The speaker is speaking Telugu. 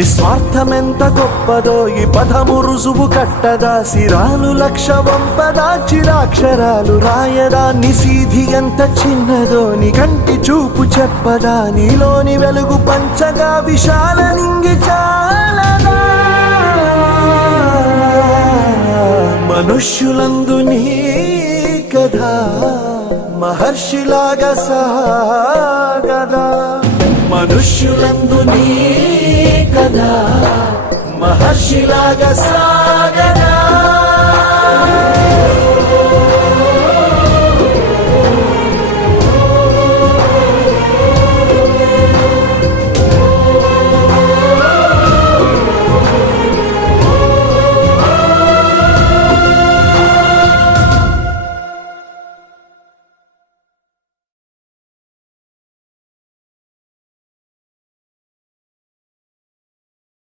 నిస్వార్థమెంత గొప్పదో ఈ పదము రుజువు కట్టదా, సిరాలు లక్ష వంపదా, చిరాక్షరాలు రాయదా, నిసీధి ఎంత చిన్నదో నీ కంటి చూపు చెప్పదా, నీలోని వెలుగు పంచగా విశాల నింగి చాలదా. మనుష్యులందు నీ కథ మహర్షిలాగా సాగదా, మనుష్యులందు నీ కథ మహర్షిలాగా సాగదా.